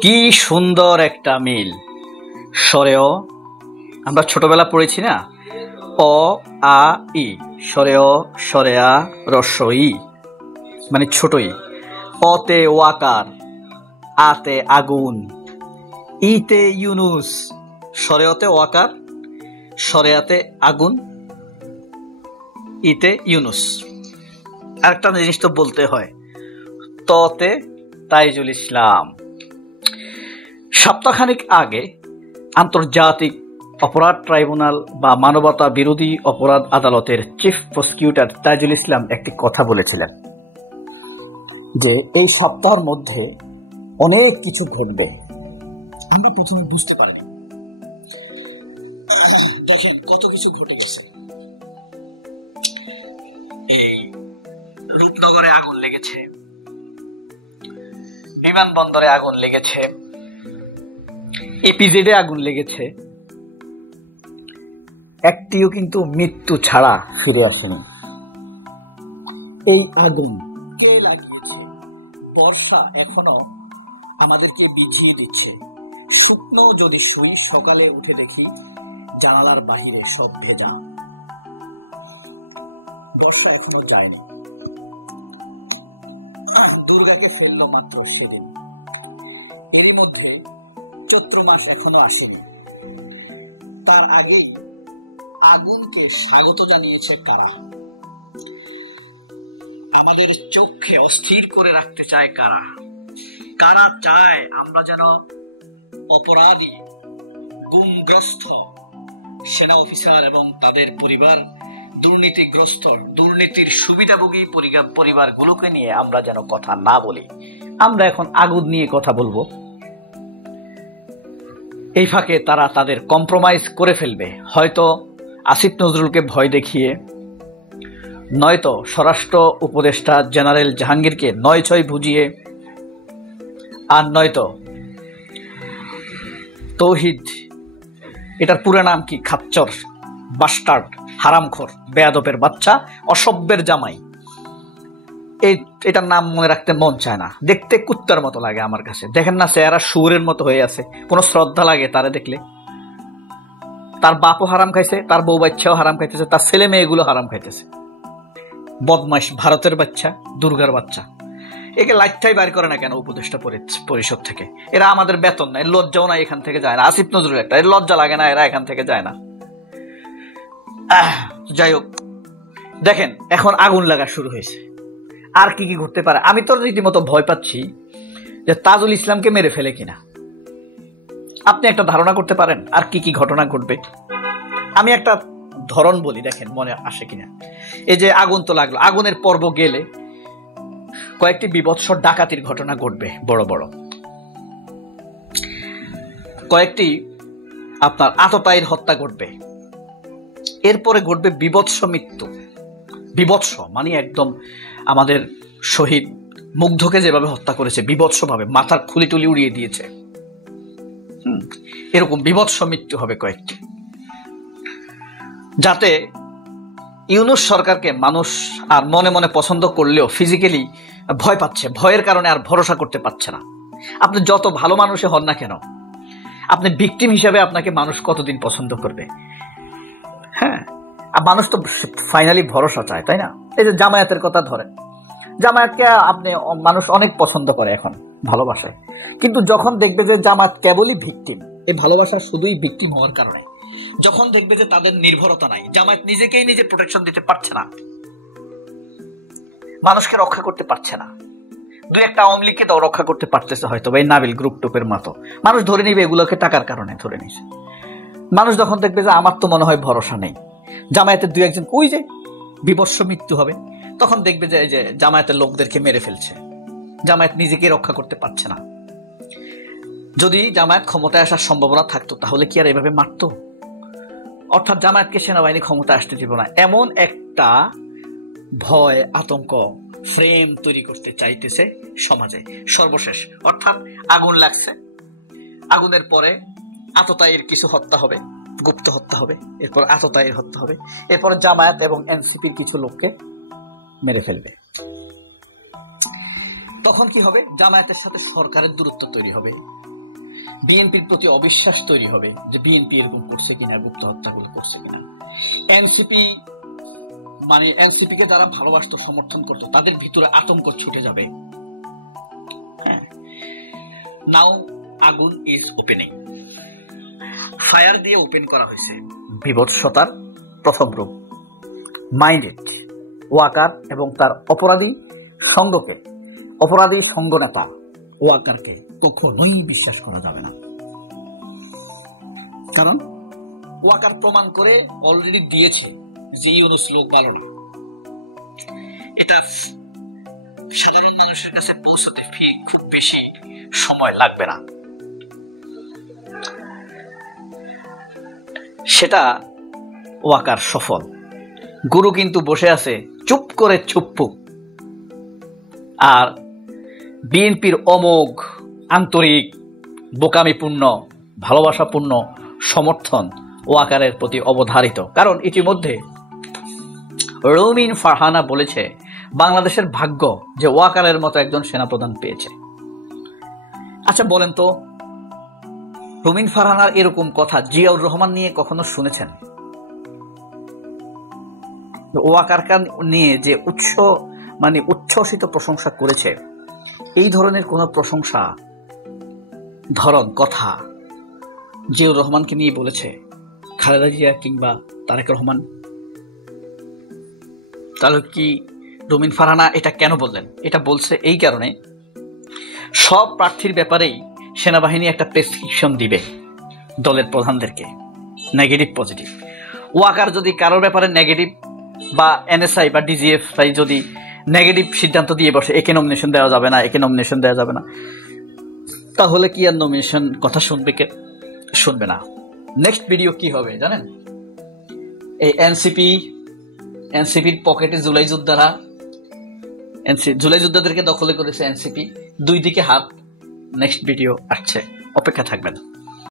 কি সুন্দর একটা মিল। স্বরেও আমরা ছোটবেলা পড়েছি না, অ আ ই, স্বরেও স্বরেয়া রস্ব ই মানে ছোটই। অতে ওয়াকার, আতে আগুন, ইতে ইউনুস, স্বরেয়তে ওয়াকার, স্বরেয়াতে আগুন, ইতে ইউনুস। আরেকটা জিনিস তো বলতে হয়, ততে তাইজুল ইসলাম। সপ্তাহখানেক আগে আন্তর্জাতিক অপরাধ ট্রাইব্যুনাল বা মানবতা বিরোধী অপরাধ আদালতের চিফ প্রসিকিউটর তাইজুল ইসলাম একটি কথা বলেছিলেন যে এই সপ্তাহের মধ্যে অনেক কিছু ঘটবে। আমরা প্রথমে বুঝতে পারিনি, দেখেন কত কিছু ঘটে গেছে। এই রূপনগরে আগুন লেগেছে, বিমানবন্দরে আগুন লেগেছে, এপিজেডে আগুন লেগেছে, একটিও কিন্তু মৃত্যু ছাড়া ফিরে আসেনি। এই আগুন কে লাগিয়েছে? বর্ষা এখনো আমাদেরকে বিছিয়ে দিচ্ছে। শুকনো যদি শুই, সকালে উঠে দেখি জানালার বাহিরে সব ভেজা। বর্ষা এখনো যায়নি। দুর্গাকে ফেললো মাত্র সেদিন। এরই মধ্যে চৈত্র মাস এখনো আসেনি। তার আগেই আগুনকে স্বাগত জানিয়েছে কারা? আমাদের চোখে অস্থির করে রাখতে চায় কারা? কারা চায় আমরা যেন অপরাধী, গুমগ্রস্ত সেনা অফিসার এবং তাদের পরিবার, দুর্নীতিগ্রস্ত, দুর্নীতির সুবিধাভোগী পরিবারগুলোকে নিয়ে আমরা যেন কথা না বলি। আমরা এখন আগুন নিয়ে কথা বলবো। এই ফাঁকে তারা তাদের কম্প্রোমাইজ করে ফেলবে, হয়তো আসিফ নজরুলকে ভয় দেখিয়ে, নয়তো স্বরাষ্ট্র উপদেষ্টা জেনারেল জাহাঙ্গীরকে ৯/৬ বুঝিয়ে, আর নয়তো তৌহিদ, এটার পুরো নাম কি, খাচ্চর, বাস্টার্ড, হারামখোর, বেয়াদবের বাচ্চা, অসভ্যের জামাই, এটার নাম মনে রাখতে মন চায় না। দেখতে কুত্তার মতো লাগে আমার কাছে। দেখেন না চেহারা শুয়োরের মতো হয়ে আছে, কোনো শ্রদ্ধা লাগে তারে দেখলে? তার বাপও হারাম খাইছে, তার বউ বাচ্চাও হারাম খাইতেছে, তার ছেলে মেয়েগুলো হারাম খাইতেছে। বদমাইশ, ভারতের বাচ্চা, দুর্গার বাচ্চা। একে লাইটটাই বাইর করে না কেন উপদেষ্টা পরিষদ থেকে? এরা আমাদের বেতন না, এর লজ্জাও না, এখান থেকে যায় না। আসিফ নজরুল একটা, এর লজ্জা লাগে না, এরা এখান থেকে যায় না। যাই হোক, দেখেন এখন আগুন লাগা শুরু হয়েছে। আর কি কি ঘটতে পারে? আমি তো রীতিমতো ভয় পাচ্ছি যে তাজুল ইসলামকে মেরে ফেলে কিনা। আপনি একটা ধারণা করতে পারেন আর কি কি ঘটনা ঘটবে? আমি একটা ধরন বলি, দেখেন মনে আসে কিনা। এই যে আগুন তো লাগলো, আগুনের পর্ব গেলে কয়েকটি বিভৎস ডাকাতির ঘটনা ঘটবে, বড় বড় কয়েকটি আপনার আততায়ীর হত্যা ঘটবে। এরপরে ঘটবে বিভৎস মৃত্যু। বিভৎস মানে একদম আমাদের শহীদ মুগ্ধকে যেভাবে হত্যা করেছে বিভৎস ভাবে, মাথার খুলি টুলি উড়িয়ে দিয়েছে, এরকম বিভৎস মৃত্যু হবে কয়েকটি, যাতে ইউনূস সরকারকে মানুষ আর মনে মনে পছন্দ করলেও ফিজিক্যালি ভয় পাচ্ছে। ভয়ের কারণে আর ভরসা করতে পারছে না। আপনি যত ভালো মানুষে হন না কেন, আপনি ভিকটিম হিসেবে আপনাকে মানুষ কতদিন পছন্দ করবে? হ্যাঁ, আর মানুষ তো ফাইনালি ভরসা চায়, তাই না? এই যে জামায়াতের কথা ধরেন, জামায়াতকে আপনি মানুষ অনেক পছন্দ করে এখন ভালোবাসায়, কিন্তু যখন দেখবে যে জামায়াত কেবলই ভিকটিম, এই ভালোবাসা শুধুই ভিকটিম হওয়ার কারণে, যখন দেখবে যে তাদের নির্ভরতা নাই, জামায়াত নিজেকেই নিজে প্রোটেকশন দিতে পারছে না, মানুষকে রক্ষা করতে পারছে না, দুই একটা আওয়ামী লীগকে তাও রক্ষা করতে পারতেছে হয়তো, বা এই নাবিল গ্রুপ টুপের মতো মানুষ ধরে নিবে, এগুলোকে টাকার কারণে ধরে নিছে। মানুষ যখন দেখবে যে আমার তো মনে হয় ভরসা নেই, জামায়াতের দুই একজন ওই যে বিভৎস মৃত্যু হবে, তখন দেখবে যে এই যে জামায়াতের লোকদেরকে মেরে ফেলছে, জামায়াত নিজেকে রক্ষা করতে পারছে না। যদি জামায়াত ক্ষমতায় আসার সম্ভাবনা থাকতো তাহলে কি আর এভাবে মারতো? অর্থাৎ জামায়াতকে সেনাবাহিনী ক্ষমতায় আসতে দিব না, এমন একটা ভয় আতঙ্ক ফ্রেম তৈরি করতে চাইতেছে সমাজে। সর্বশেষ অর্থাৎ আগুন লাগছে, আগুনের পরে আততায়ীর কিছু হত্যা হবে, গুপ্ত হত্যা হবে, এরপর আততায়ীর হত্যা হবে, এরপর জামায়াত এবং এনসিপির কিছু লোককে মেরে ফেলবে। তখন কি হবে? জামায়াতের সাথে সরকারের দূরত্ব তৈরি হবে, বিএনপির প্রতি অবিশ্বাস তৈরি হবে যে বিএনপি এরকম করছে কিনা, গুপ্ত হত্যাগুলো করছে কিনা। এনসিপি কে যারা ভালোবাসতো, সমর্থন করতো, তাদের ভিতরে আতঙ্ক ছুটে যাবে। নাও আগুন ইজ ওপেনিং, ফায়ার দিয়ে ওপেন করা হয়েছে বিভৎসতার প্রথম রূপ। মাইন্ডেড ওয়াকার এবং তার অপরাধী সঙ্গ নেতা ওয়াকারকে কখনোই বিশ্বাস করা যাবে না, কারণ ওয়াকার প্রমাণ করে অলরেডি দিয়েছে যে ইউনূস লোক ভালো না। এটা সাধারণ মানুষের কাছে পৌঁছতে খুব বেশি সময় লাগবে না। সেটা ওয়াকার সফল। গুরু কিন্তু বসে আছে চুপ করে চুপ্পু, আর বিএনপির অমোঘ আন্তরিক বোকামিপূর্ণ ভালোবাসাপূর্ণ সমর্থন ওয়াকারের প্রতি অবধারিত। কারণ ইতিমধ্যে রুমিন ফারহানা বলেছে বাংলাদেশের ভাগ্য যে ওয়াকারের মতো একজন সেনাপ্রধান পেয়েছে। আচ্ছা বলেন তো, রুমিন ফারহানার এরকম কথা জিয়াউর রহমান নিয়ে কখনো শুনেছেন? ওয়াকার নিয়ে যে উচ্ছ্বসিত প্রশংসা করেছে, এই ধরনের কোন প্রশংসা কথা জিয়াউর রহমানকে নিয়ে বলেছে খালেদা জিয়া কিংবা তারেক রহমান? তাহলে কি রুমিন ফারহানা এটা কেন বললেন? এটা বলছে এই কারণে, সব প্রার্থীর ব্যাপারেই সেনাবাহিনী একটা প্রেসক্রিপশন দিবে দলের প্রধানদেরকে, নেগেটিভ পজিটিভ। ওয়াকার যদি কারোর ব্যাপারে নেগেটিভ বা এনএসআই বা ডিজিএফআই যদি নেগেটিভ সিদ্ধান্ত দিয়ে বসে, একে নমিনেশন দেওয়া যাবে না, একে নমিনেশন দেওয়া যাবে না, তাহলে কি আর নমিনেশন কথা শুনবে না। নেক্সট ভিডিও কি হবে জানেন? এই এনসিপির পকেটে জুলাই যোদ্ধাদেরকে দখলে করেছে এনসিপি, দুই দিকে হাত। নেক্সট ভিডিও আসছে, অপেক্ষা থাকবেন।